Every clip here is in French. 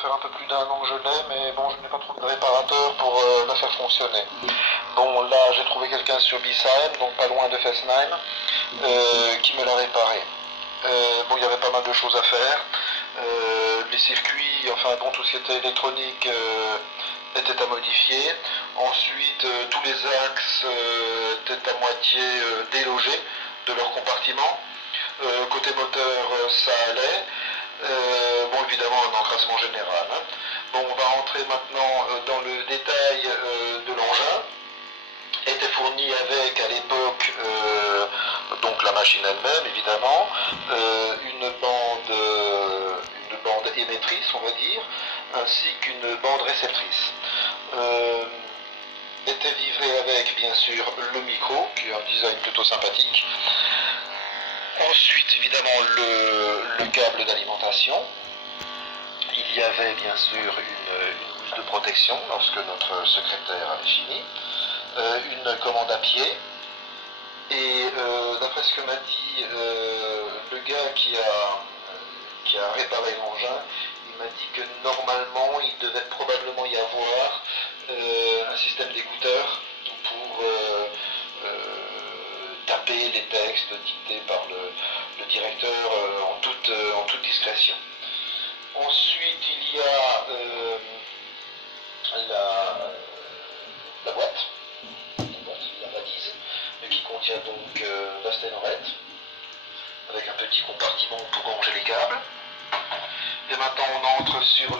faire un peu plus d'un an que je l'ai, mais bon, je n'ai pas trouvé de réparateur pour la faire fonctionner. Bon, là, j'ai trouvé quelqu'un sur Bissheim, donc pas loin de Fessenheim, qui me l'a réparé. Bon, il y avait pas mal de choses à faire. Les circuits, enfin bon, tout ce qui était électronique était à modifier. Ensuite, tous les axes étaient à moitié délogés de leur compartiment. Côté moteur, ça allait. Bon, évidemment, un encrassement général. Hein. Bon, on va rentrer maintenant dans le détail de l'engin. Était fourni avec, à l'époque, donc la machine elle-même, évidemment, une bande émettrice, on va dire, ainsi qu'une bande réceptrice. Était livré avec, bien sûr, le micro, qui est un design plutôt sympathique. Ensuite, évidemment, le câble d'alimentation. Il y avait, bien sûr, une housse de protection lorsque notre secrétaire avait fini. Une commande à pied. Et d'après ce que m'a dit le gars qui a réparé l'engin, il m'a dit que normalement, il devait probablement y avoir un système d'écouteurs pour taper les textes dictés par le directeur en toute discrétion. Ensuite, il y a la boîte, la valise, qui contient donc la sténorette, avec un petit compartiment pour ranger les câbles. Et maintenant, on entre sur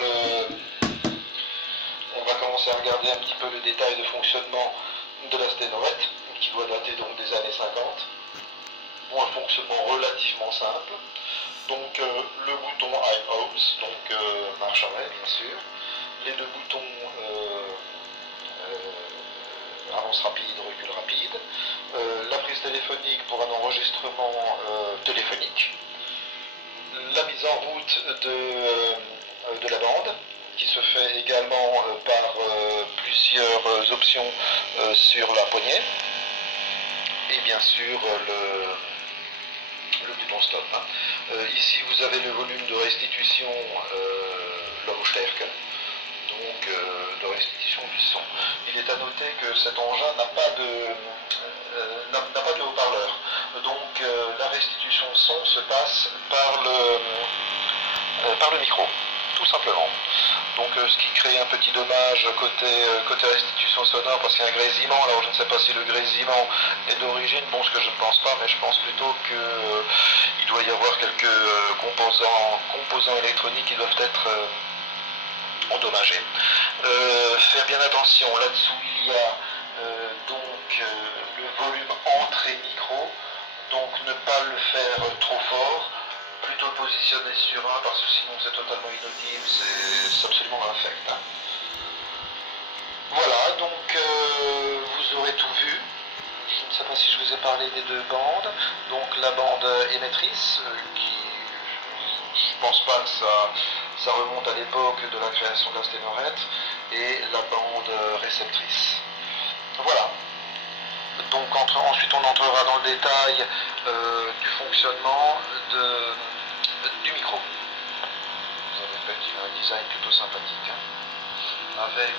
on va commencer à regarder un petit peu le détail de fonctionnement de la sténorette, qui doit dater donc des années 50. Bon, un fonctionnement relativement simple. Donc le bouton I-Pause, donc marche arrêt bien sûr. Les deux boutons avance rapide, recul rapide. La prise téléphonique pour un enregistrement téléphonique. La mise en route de la bande, qui se fait également par plusieurs options sur la poignée. Et bien sûr le bouton stop. Hein. Ici vous avez le volume de restitution Lautstärke, donc de restitution du son. Il est à noter que cet engin n'a pas de haut-parleur. Donc la restitution de son se passe par le micro, tout simplement. Donc ce qui crée un petit dommage côté restitution sonore, parce qu'il y a un grésillement. Alors je ne sais pas si le grésillement est d'origine, bon, ce que je ne pense pas, mais je pense plutôt qu'il doit y avoir quelques composants électroniques qui doivent être endommagés. Faire bien attention, là-dessous il y a donc le volume entrée micro, donc ne pas le faire trop fort, plutôt positionner sur 1 parce que sinon c'est totalement inaudible, c'est absolument infect. Hein. Voilà, donc vous aurez tout vu. Je ne sais pas si je vous ai parlé des deux bandes. Donc la bande émettrice, qui je pense pas que ça remonte à l'époque de la création de la sténorette, et la bande réceptrice. Voilà. Donc ensuite on entrera dans le détail du fonctionnement du micro. Vous avez un design plutôt sympathique. Hein, avec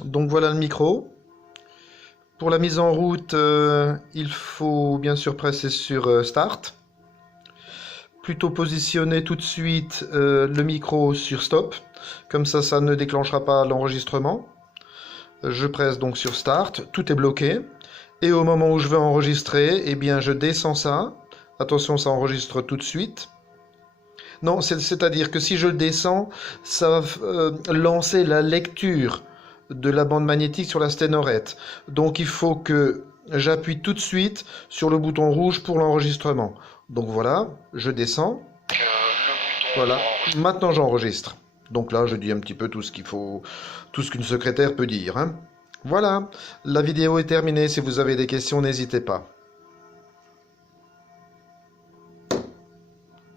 donc voilà le micro. Pour la mise en route, il faut bien sûr presser sur Start. Plutôt positionner tout de suite le micro sur Stop. Comme ça ne déclenchera pas l'enregistrement. Je presse donc sur Start, tout est bloqué. Et au moment où je veux enregistrer, eh bien je descends ça. Attention, ça enregistre tout de suite. Non, c'est-à-dire que si je le descends, ça va lancer la lecture de la bande magnétique sur la sténorette. Donc il faut que j'appuie tout de suite sur le bouton rouge pour l'enregistrement. Donc voilà, je descends. Voilà, maintenant j'enregistre. Donc là, je dis un petit peu tout ce qu'il faut, tout ce qu'une secrétaire peut dire. Hein. Voilà, la vidéo est terminée. Si vous avez des questions, n'hésitez pas.